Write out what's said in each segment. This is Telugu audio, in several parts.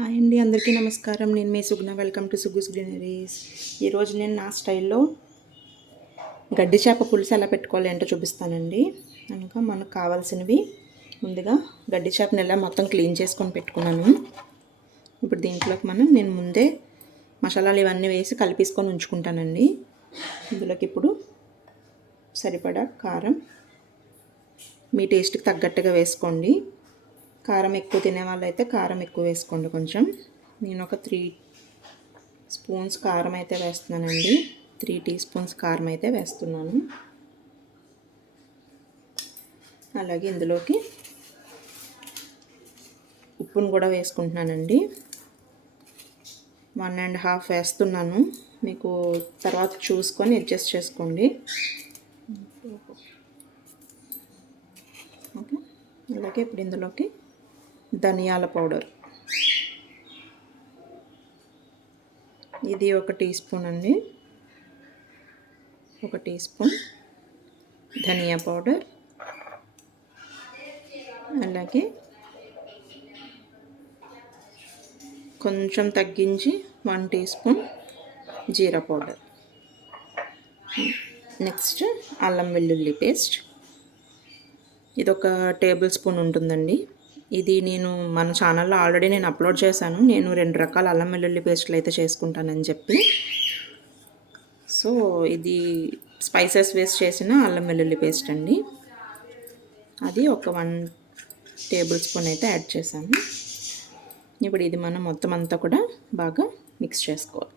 హాయ్ అండి అందరికీ నమస్కారం. నేను మీ Sugna welcome to Sugus greeneries ఈరోజు నేను నా స్టైల్లో గడ్డి చేప పులుసు ఎలా పెట్టుకోవాలి ఏంటో చూపిస్తానండి. కనుక మనకు కావాల్సినవి ముందుగా గడ్డి చేపని ఎలా మొత్తం క్లీన్ చేసుకొని పెట్టుకున్నాను. ఇప్పుడు దీంట్లోకి మనం నేను ముందే మసాలాలు ఇవన్నీ వేసి కలిపేసుకొని ఉంచుకుంటానండి. ఇందులోకి ఇప్పుడు సరిపడా కారం మీ టేస్ట్కి తగ్గట్టుగా వేసుకోండి. కారం ఎక్కువ తినే వాళ్ళైతే కారం ఎక్కువ వేసుకోండి కొంచెం. నేను ఒక త్రీ స్పూన్స్ కారం అయితే వేస్తున్నానండి. త్రీ టీ స్పూన్స్ కారం అయితే వేస్తున్నాను. అలాగే ఇందులోకి ఉప్పును కూడా వేసుకుంటున్నానండి. వన్ అండ్ హాఫ్ వేస్తున్నాను. మీకు తర్వాత చూసుకొని అడ్జస్ట్ చేసుకోండి. ఓకే. అలాగే ఇప్పుడు ఇందులోకి ధనియాల పౌడర్. ఇది ఒక టీ స్పూన్ అండి. ఒక టీ స్పూన్ ధనియా పౌడర్. అలాగే కొంచెం తగ్గించి one teaspoon jeera powder. Next అల్లం వెల్లుల్లి పేస్ట్. ఇది ఒక టేబుల్ స్పూన్ ఉంటుందండి. ఇది నేను మన ఛానల్లో ఆల్రెడీ నేను అప్లోడ్ చేశాను. నేను రెండు రకాల అల్లం వెల్లుల్లి పేస్ట్లు అయితే చేసుకుంటానని చెప్పి. సో ఇది స్పైసెస్ వేస్ట్ చేసిన అల్లం వెల్లుల్లి పేస్ట్ అండి. అది ఒక వన్ టేబుల్ స్పూన్ అయితే యాడ్ చేశాను. ఇప్పుడు ఇది మనం మొత్తం అంతా కూడా బాగా మిక్స్ చేసుకోవాలి.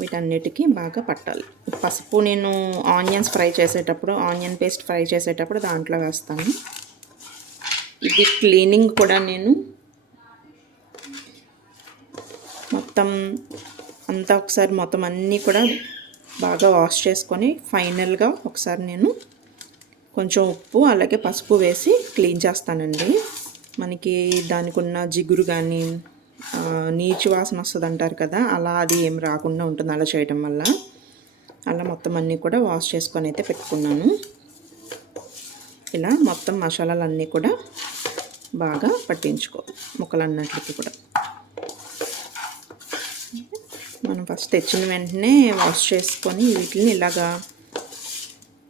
వీటన్నిటికీ బాగా పట్టాలి. పసుపు నేను ఆనియన్స్ ఫ్రై చేసేటప్పుడు ఆనియన్ పేస్ట్ ఫ్రై చేసేటప్పుడు దాంట్లో వేస్తాను. ఇది క్లీనింగ్ కూడా నేను. మొత్తం అంతా ఒకసారి మొత్తం అన్నీ కూడా బాగా వాష్ చేసుకొని ఫైనల్గా ఒకసారి నేను కొంచెం ఉప్పు అలాగే పసుపు వేసి క్లీన్ చేస్తానండి. మనకి దానికి ఉన్న జిగురు కానీ నీచు వాసన వస్తుంది అంటారు కదా అలా అది ఏం రాకుండా ఉంటుంది అలా చేయడం వల్ల. అలా మొత్తం అన్నీ కూడా వాష్ చేసుకొని అయితే పెట్టుకున్నాను. ఇలా మొత్తం మసాలాలన్నీ కూడా బాగా పట్టించుకో ముక్కలన్నిటికి కూడా. మనం ఫస్ట్ తెచ్చిన వెంటనే వాష్ చేసుకొని వీటిని ఇలాగా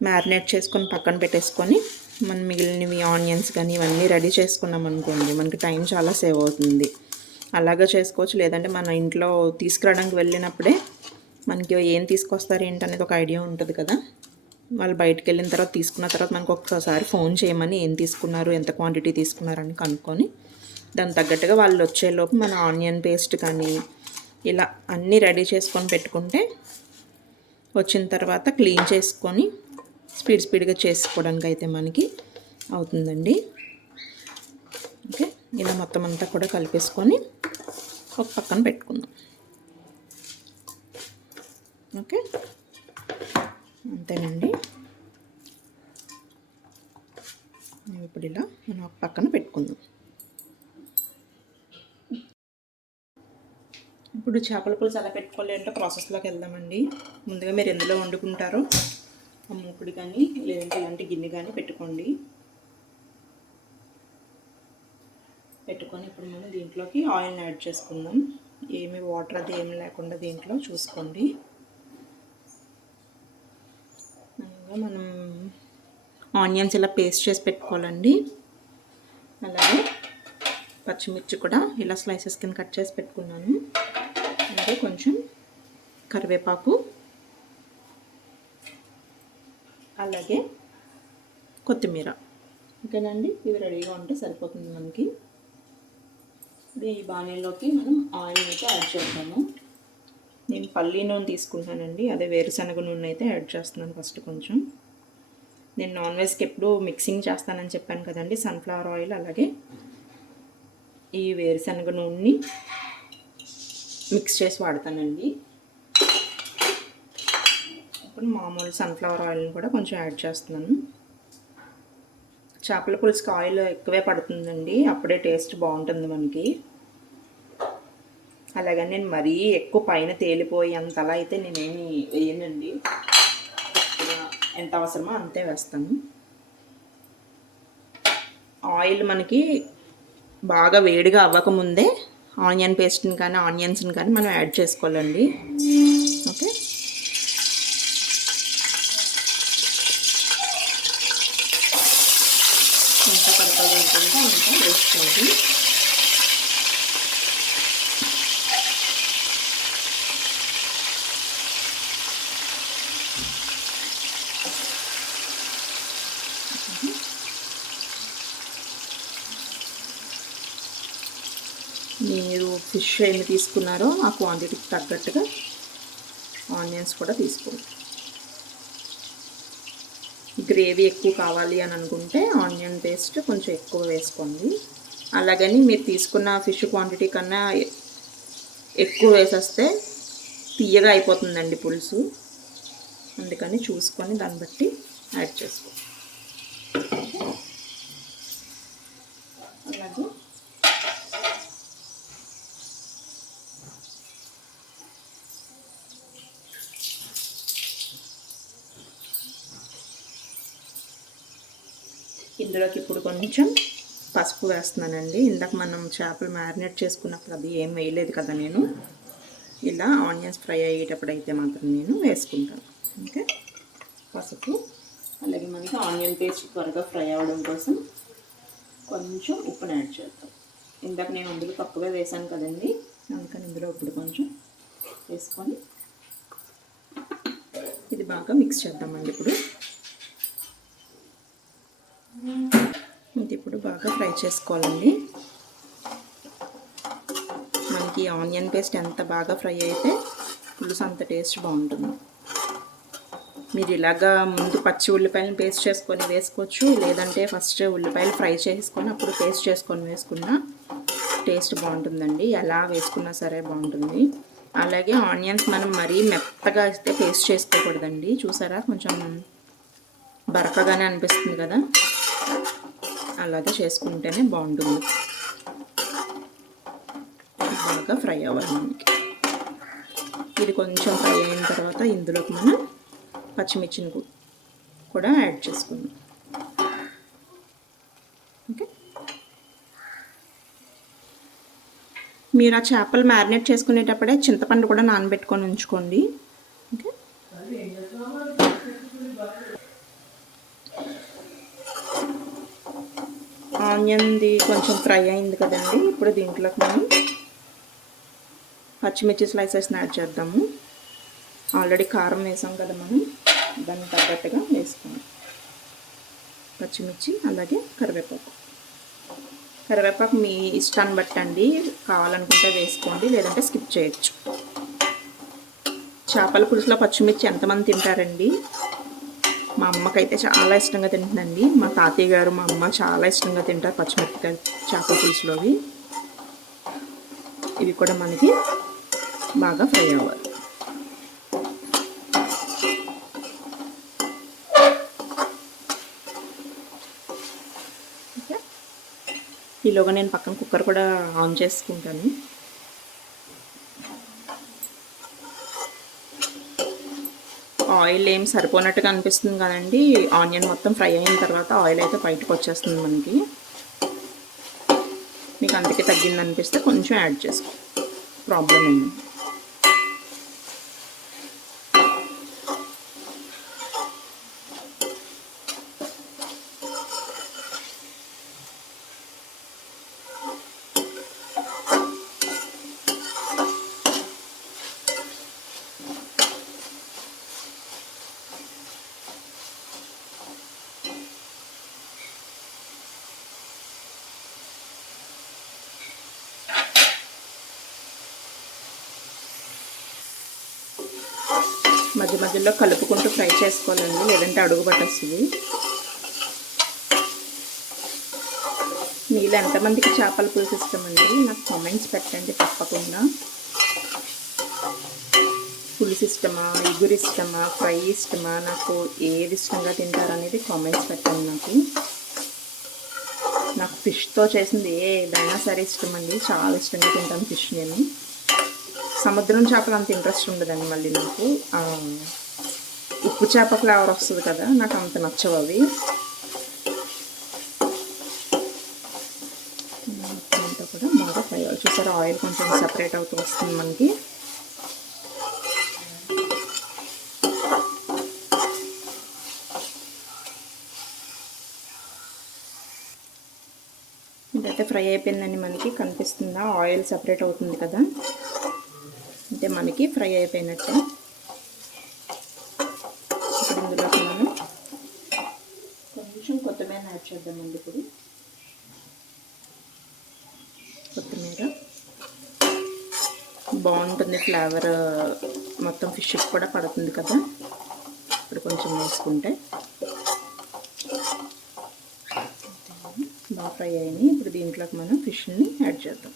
మ్యారినేట్ చేసుకొని పక్కన పెట్టేసుకొని మనం మిగిలినవి ఆనియన్స్ కానీ ఇవన్నీ రెడీ చేసుకున్నాం అనుకోండి మనకి టైం చాలా సేవ్ అవుతుంది. అలాగా చేసుకోవచ్చు. లేదంటే మన ఇంట్లో తీసుకురావడానికి వెళ్ళినప్పుడే మనకి ఏం తీసుకొస్తారు ఏంటనేది ఒక ఐడియా ఉంటుంది కదా. వాళ్ళు బయటకు వెళ్ళిన తర్వాత తీసుకున్న తర్వాత మనకు ఒక్కసారి ఫోన్ చేయమని ఏం తీసుకున్నారు ఎంత క్వాంటిటీ తీసుకున్నారని కనుక్కొని దాని తగ్గట్టుగా వాళ్ళు వచ్చేలోపు మన ఆనియన్ పేస్ట్ కానీ ఇలా అన్నీ రెడీ చేసుకొని పెట్టుకుంటే వచ్చిన తర్వాత క్లీన్ చేసుకొని స్పీడ్ స్పీడ్గా చేసుకోవడానికి అయితే మనకి అవుతుందండి. ఓకే ఇలా మొత్తం అంతా కూడా కలిపేసుకొని ఒక పక్కన పెట్టుకుందాం. ఓకే. అంతేనండి. ఇప్పుడు ఇలా మనం ఒక పక్కన పెట్టుకుందాం. ఇప్పుడు చేపల పులుసు ఎలా పెట్టుకోవాలి అంటే ప్రాసెస్లోకి వెళ్దామండి. ముందుగా మీరు ఎందులో వండుకుంటారో ఆ మూకుడు కానీ లేదంటే ఇలాంటి గిన్నె కానీ పెట్టుకోండి. పెట్టుకొని ఇప్పుడు మనం దీంట్లోకి ఆయిల్ని యాడ్ చేసుకుందాం. ఏమి వాటర్ అది ఏమి లేకుండా దీంట్లో చూసుకోండి. మనం ఆనియన్స్ ఇలా పేస్ట్ చేసి పెట్టుకోవాలండి. అలాగే పచ్చిమిర్చి కూడా ఇలా స్లైసెస్ కింద కట్ చేసి పెట్టుకున్నాను. అలాగే కొంచెం కరివేపాకు. అలాగే కొత్తిమీర. ఓకేనండి? ఇవి రెడీగా ఉంటే సరిపోతుంది మనకి. ఈ బాణీలోకి మనం ఆయిల్ అయితే యాడ్ చేద్దాము. నేను పల్లీ నూనె తీసుకుంటానండి. అదే వేరుశనగ నూనె అయితే యాడ్ చేస్తున్నాను ఫస్ట్ కొంచెం. నేను నాన్ వెజ్కి ఎప్పుడు మిక్సింగ్ చేస్తానని చెప్పాను కదండి. సన్ఫ్లవర్ ఆయిల్ అలాగే ఈ వేరుశనగ నూనెని మిక్స్ చేసి వాడతానండి. ఇప్పుడు మామూలు సన్ఫ్లవర్ ఆయిల్ని కూడా కొంచెం యాడ్ చేస్తున్నాను. చేపల పులుసుకి ఆయిల్ ఎక్కువే పడుతుందండి. అప్పుడే టేస్ట్ బాగుంటుంది మనకి. అలాగే నేను మరీ ఎక్కువ పైన తేలిపోయేంతలా అయితే నేనేమి వేయనండి. ఎంత అవసరమో అంతే వేస్తాను. ఆయిల్ మనకి బాగా వేడిగా అవ్వకముందే ఆనియన్ పేస్ట్ని కానీ ఆనియన్స్ని కానీ మనం యాడ్ చేసుకోవాలండి. ఓకే? ఎంత పడుతుంది ఉంటుందో అంత వేసుకోండి మీరు ఫిష్ ఎన్ని తీసుకున్నారో ఆ క్వాంటిటీకి తగ్గట్టుగా ఆనియన్స్ కూడా తీసుకోండి. గ్రేవీ ఎక్కువ కావాలి అని అనుకుంటే ఆనియన్ పేస్ట్ కొంచెం ఎక్కువ వేసుకోండి. అలాగని మీరు తీసుకున్న ఫిష్ క్వాంటిటీ కన్నా ఎక్కువ వేసేస్తే తీయగా అయిపోతుందండి పులుసు. అందుకని చూసుకొని దాన్ని బట్టి యాడ్ చేసుకో అలాగే ఇందులోకి ఇప్పుడు కొంచెం పసుపు వేస్తున్నానండి. ఇందాక మనం చేపలు మ్యారినేట్ చేసుకున్నప్పుడు అది ఏం వేయలేదు కదా నేను. ఇలా ఆనియన్స్ ఫ్రై అయ్యేటప్పుడు అయితే మాత్రం నేను వేసుకుంటాను. ఓకే? పసుపు. అలాగే మనకి ఆనియన్ పేస్ట్ త్వరగా ఫ్రై అవ్వడం కోసం కొంచెం ఉప్పుని యాడ్ చేద్దాం. ఇందాక నేను అందులో తక్కువే వేసాను కదండి. అందుకని ఇందులో ఇప్పుడు కొంచెం వేసుకొని ఇది బాగా మిక్స్ చేద్దామండి ఇప్పుడు ఇది ఇప్పుడు బాగా ఫ్రై చేసుకోవాలండి. మనకి ఆనియన్ పేస్ట్ ఎంత బాగా ఫ్రై అయితే పులుసు అంత టేస్ట్ బాగుంటుంది. మీరు ఇలాగా ముందు పచ్చి ఉల్లిపాయలను పేస్ట్ చేసుకొని వేసుకోవచ్చు. లేదంటే ఫస్ట్ ఉల్లిపాయలు ఫ్రై చేసుకొని అప్పుడు పేస్ట్ చేసుకొని వేసుకున్నా టేస్ట్ బాగుంటుందండి. ఎలా వేసుకున్నా సరే బాగుంటుంది. అలాగే ఆనియన్స్ మనం మరీ మెత్తగా అయితే పేస్ట్ చేసుకోకూడదండి. చూసారా? కొంచెం బరకగానే అనిపిస్తుంది కదా? అలాగే చేసుకుంటేనే బాగుంటుంది. బాగా ఫ్రై అవ్వాలి మనకి. ఇది కొంచెం ఫ్రై అయిన తర్వాత ఇందులోకి మనం పచ్చిమిర్చిని కూడా యాడ్ చేసుకుందాం. ఓకే? మీరు ఆ చేపలు మ్యారినేట్ చేసుకునేటప్పుడే చింతపండు కూడా నానబెట్టుకొని ఉంచుకోండి. ఓకే? ఆనియన్ది కొంచెం ఫ్రై అయింది కదండి. ఇప్పుడు దీంట్లోకి మనం పచ్చిమిర్చి స్లైసెస్ని యాడ్ చేద్దాము. ఆల్రెడీ కారం వేసాం కదా మనం. దాన్ని తగ్గట్టుగా వేసుకోండి పచ్చిమిర్చి అలాగే కరివేపాకు. కరివేపాకు మీ ఇష్టాన్ని బట్టండి కావాలనుకుంటే వేసుకోండి లేదంటే స్కిప్ చేయొచ్చు. చేపల పులుసులో పచ్చిమిర్చి ఎంతమంది తింటారండి? మా అమ్మకైతే చాలా ఇష్టంగా తింటుందండి. మా తాతయ్య గారు మా అమ్మ చాలా ఇష్టంగా తింటారు పచ్చిమిరపకాయ చేపల పులుసులోవి ఇవి కూడా మనకి బాగా ఫ్రై అవ్వాలి. ఈలోగా నేను పక్కన కుక్కర్ కూడా ఆన్ చేసుకుంటాను. ఆయిల్ ఏం సరిపోనట్టుగా అనిపిస్తుంది కదండి. ఆనియన్ మొత్తం ఫ్రై అయిన తర్వాత ఆయిల్ అయితే బయటకు వచ్చేస్తుంది మనకి. మీకు అందుకే తగ్గింది అనిపిస్తే కొంచెం యాడ్ చేసుకో. ప్రాబ్లం ఏమి మధ్య మధ్యలో కలుపుకుంటూ ఫ్రై చేసుకోవాలండి లేదంటే అడుగు పట్టేస్తుంది. మీలో ఎంతమందికి చేపల పులుసు ఇష్టమండి? నాకు కామెంట్స్ పెట్టండి తప్పకుండా. పులుసు ఇష్టమా? ఇగురు ఇష్టమా? ఫ్రై ఇష్టమా? నాకు ఏది ఇష్టంగా తింటారనేది కామెంట్స్ పెట్టండి నాకు. నాకు ఫిష్తో చేసింది ఏదైనా సరే ఇష్టం అండి చాలా ఇష్టంగా తింటాను ఫిష్ నేను. సముద్రం చేపలు అంత ఇంట్రెస్ట్ ఉండదండి మళ్ళీ నాకు. ఉప్పు చేప ఫ్లేవర్ వస్తుంది కదా నాకు అంత నచ్చవు అవి. కూడా మాకు ఫ్రై ఒకసారి ఆయిల్ కొంచెం సపరేట్ అవుతూ వస్తుంది మనకి. ఇదైతే ఫ్రై అయిపోయిందండి మనకి. కనిపిస్తుందా? ఆయిల్ సపరేట్ అవుతుంది కదా. అంటే మనకి ఫ్రై అయిపోయినట్టే. ఇప్పుడు ఇందులోకి మనం కొంచెం కొత్తిమీర యాడ్ చేద్దామండి ఇప్పుడు. కొత్తిమీర. బాగుంటుంది ఫ్లేవర్. మొత్తం ఫిష్కి కూడా పడుతుంది కదా. ఇప్పుడు కొంచెం వేసుకుంటే. బాగా ఫ్రై అయినాయి. ఇప్పుడు దీంట్లోకి మనం ఫిష్ని యాడ్ చేద్దాం.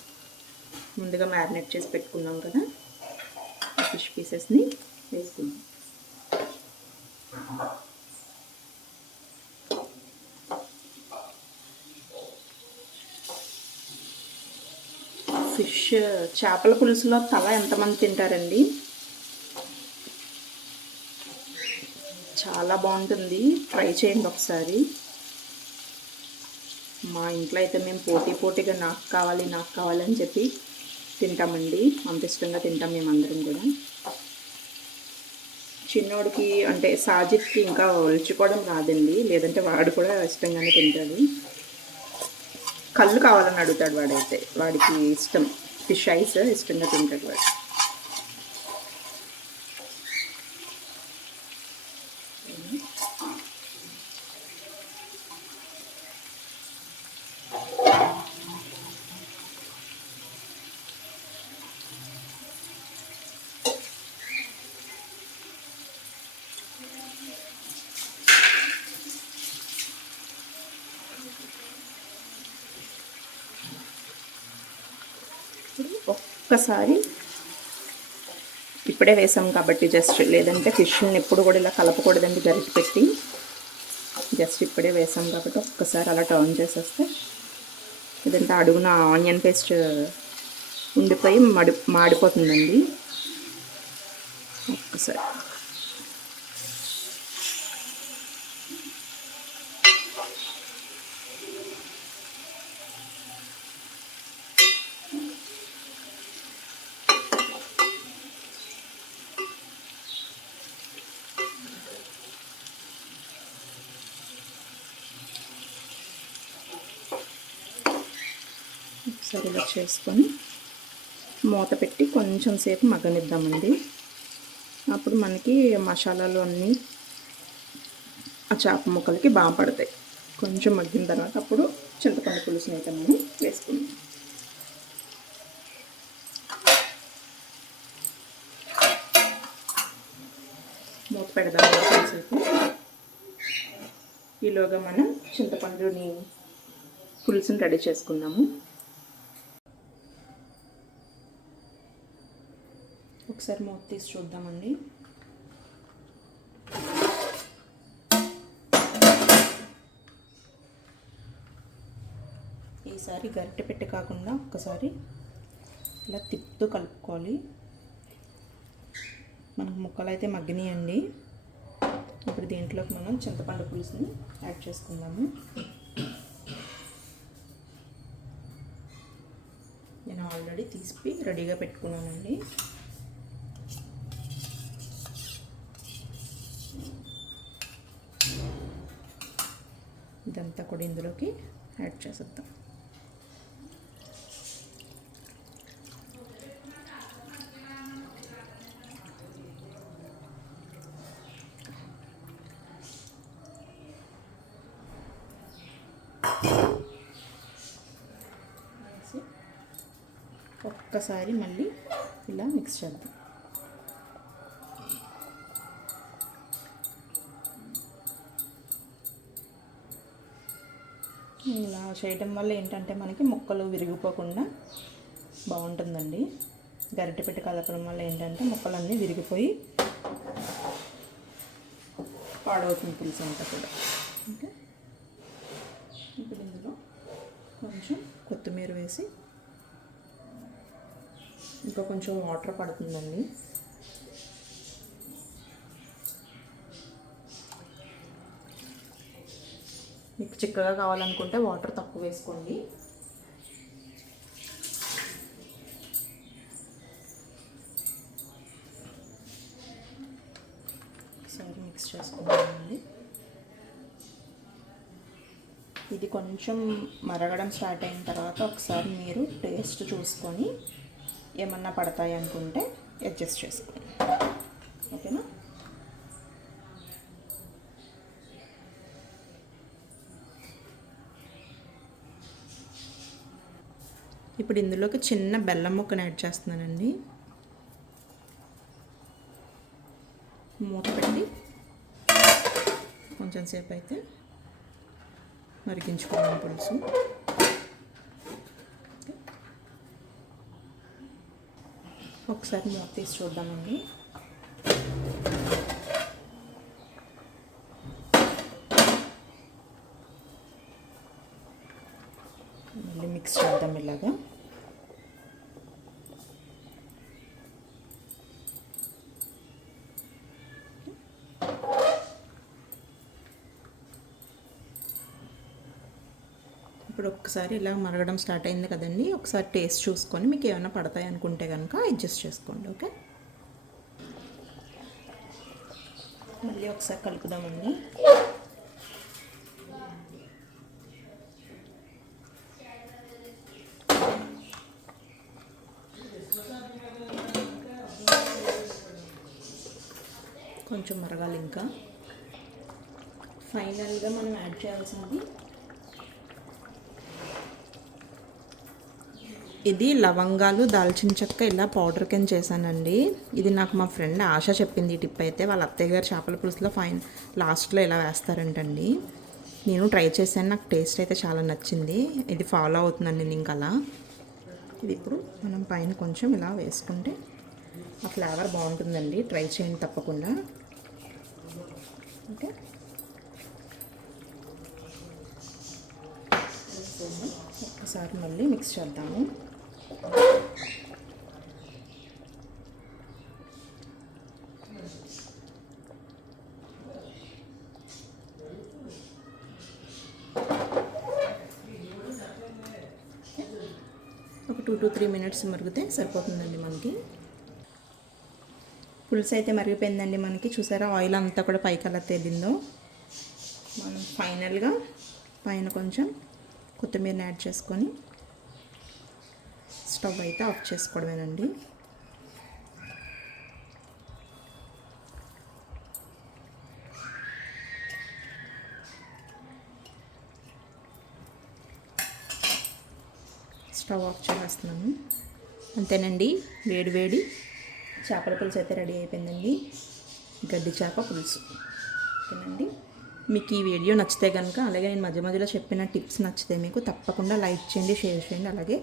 ముందుగా మ్యారినేట్ చేసి పెట్టుకున్నాం కదా. ఫిష్ పీసెస్ని వేసుకుందాం ఫిష్ చేపల పులుసులో తల ఎంతమంది తింటారండి? చాలా బాగుంటుంది. ట్రై చేయండి ఒకసారి. మా ఇంట్లో అయితే మేము పోటీ పోటీగా నాకు కావాలి నాకు కావాలి అని చెప్పి తింటామండి. అంత ఇష్టంగా తింటాం మేమందరం కూడా. చిన్నోడికి అంటే సాజిత్కి ఇంకా ఒలుచుకోవడం రాదండి. లేదంటే వాడు కూడా ఇష్టంగానే తింటాడు. కళ్ళు కావాలని అడుగుతాడు వాడైతే. వాడికి ఇష్టం. ఫిష్ ఐస్ ఇష్టంగా తింటాడు వాడు ఇప్పుడు ఒక్కసారి ఇప్పుడే వేసాం కాబట్టి జస్ట్ లేదంటే ఫిష్ని ఎప్పుడు కూడా ఇలా కలపకూడదండి గరిటె పెట్టి జస్ట్ ఇప్పుడే వేసాం కాబట్టి ఒక్కసారి అలా టర్న్ చేసేస్తే లేదంటే అడుగున ఆనియన్ పేస్ట్ ఉండిపోయి మడి మాడిపోతుందండి. ఒక్కసారి ఒకసారి ఇలా చేసుకొని మూత పెట్టి కొంచెం సేపు మగ్గనిద్దామండి. అప్పుడు మనకి మసాలాలు అన్నీ ఆ చేప ముక్కలకి బాగా పడతాయి. కొంచెం మగ్గిన తర్వాత అప్పుడు చింతపండు పులుసుని అయితే మనం వేసుకుందాం. మూత పెడదాం కొంచెంసేపు. ఈలోగా మనం చింతపండుని పులుసుని రెడీ చేసుకుందాము ఒకసారి మూత తీసి చూద్దామండి. ఈసారి గరిటె పెట్టి కాకుండా ఒక్కసారి ఇలా తిప్పుతూ కలుపుకోవాలి. మనకు ముక్కలు అయితే మగ్గినాయండి. ఇప్పుడు దీంట్లోకి మనం చింతపండు పులుసుని యాడ్ చేసుకుందాము. నేను ఆల్రెడీ తీసి రెడీగా పెట్టుకున్నానండి ఇదంతా కూడా ఇందులోకి చేసేద్దాం. ఒక్కసారి మళ్ళీ ఇలా మిక్స్ చేద్దాం. చేయడం వల్ల ఏంటంటే మనకి ముక్కలు విరిగిపోకుండా బాగుంటుందండి. గరిటె పెట్టి కలపడం వల్ల ఏంటంటే ముక్కలన్నీ విరిగిపోయి పాడవుతుంది పులుసు అంతా కూడా. ఓకే? ఇప్పుడు ఇందులో కొంచెం కొత్తిమీర వేసి ఇంకా కొంచెం వాటర్ పడుతుందండి. మీకు చిక్కగా కావాలనుకుంటే వాటర్ తక్కువ వేసుకోండి. ఒకసారి మిక్స్ చేసుకోవాలండి ఇది కొంచెం మరగడం స్టార్ట్ అయిన తర్వాత ఒకసారి మీరు టేస్ట్ చూసుకొని ఏమన్నా పడతాయి అనుకుంటే అడ్జస్ట్ చేసుకోండి. ఓకేనా? ఇప్పుడు ఇందులోకి చిన్న బెల్లం ముక్కను యాడ్ చేస్తున్నానండి. మూత పెట్టి కొంచెం సేపు అయితే మరిగించుకోవాలి పులుసు. ఒకసారి మూత తీసి చూద్దామండి మళ్ళీ మిక్స్ చేద్దాం ఇలాగా ఇప్పుడు ఒక్కసారి ఇలా మరగడం స్టార్ట్ అయింది కదండి. ఒకసారి టేస్ట్ చూసుకొని మీకు ఏమైనా పడతాయి అనుకుంటే కనుక అడ్జస్ట్ చేసుకోండి ఓకే? మళ్ళీ ఒకసారి కలుపుదామండి. కొంచెం మరగాలి ఇంకా. ఫైనల్గా మనం యాడ్ చేయాల్సింది ఇది లవంగాలు దాల్చిన చెక్క ఇలా పౌడర్ కింద చేశానండి. ఇది నాకు మా ఫ్రెండ్ ఆశ చెప్పింది ఈ టిప్ అయితే. వాళ్ళ అత్తయ్య గారు చేపల పులుసులో ఫైన్ లాస్ట్లో ఇలా వేస్తారంటండి. నేను ట్రై చేశాను. నాకు టేస్ట్ అయితే చాలా నచ్చింది. ఇది ఫాలో అవుతుందండి నేను ఇంకా అలా. ఇది ఇప్పుడు మనం పైన కొంచెం ఇలా వేసుకుంటే ఆ ఫ్లేవర్ బాగుంటుందండి. ట్రై చేయండి తప్పకుండా. ఓకే. ఒకసారి మళ్ళీ మిక్స్ చేద్దాము. ఒక టూ టు త్రీ మినిట్స్ మరిగితే సరిపోతుందండి మనకి. పులుసు అయితే మరిగిపోయిందండి మనకి. చూసారా? ఆయిల్ అంతా కూడా పైకి అలా తేలిందో. మనం ఫైనల్గా పైన కొంచెం కొత్తిమీరని యాడ్ చేసుకొని స్టవ్ అయితే ఆఫ్ చేసుకోవడమేనండి. స్టవ్ ఆఫ్ చేసేస్తున్నాను. అంతేనండి వేడి వేడి చేపల పులుసు అయితే రెడీ అయిపోయిందండి. గడ్డి చేప పులుసు. ఓకేనండి. మీకు ఈ వీడియో నచ్చితే కనుక అలాగే నేను మధ్య మధ్యలో చెప్పిన టిప్స్ నచ్చితే మీకు తప్పకుండా లైక్ చేయండి షేర్ చేయండి అలాగే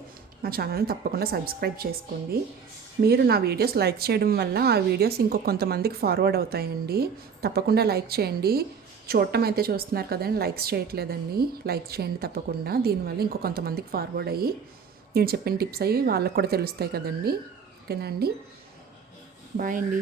మా ఛానల్ని తప్పకుండా సబ్స్క్రైబ్ చేసుకోండి. మీరు నా వీడియోస్ లైక్ చేయడం వల్ల ఆ వీడియోస్ ఇంకో కొంతమందికి ఫార్వర్డ్ అవుతాయండి. తప్పకుండా లైక్ చేయండి. చూడటం అయితే చూస్తున్నారు కదండి లైక్స్ చేయట్లేదండి. లైక్ చేయండి తప్పకుండా. దీనివల్ల ఇంకో కొంతమందికి ఫార్వర్డ్ అయ్యి నేను చెప్పిన టిప్స్ అవి వాళ్ళకి కూడా తెలుస్తాయి కదండి. ఓకేనా అండి? బాయ్ అండి.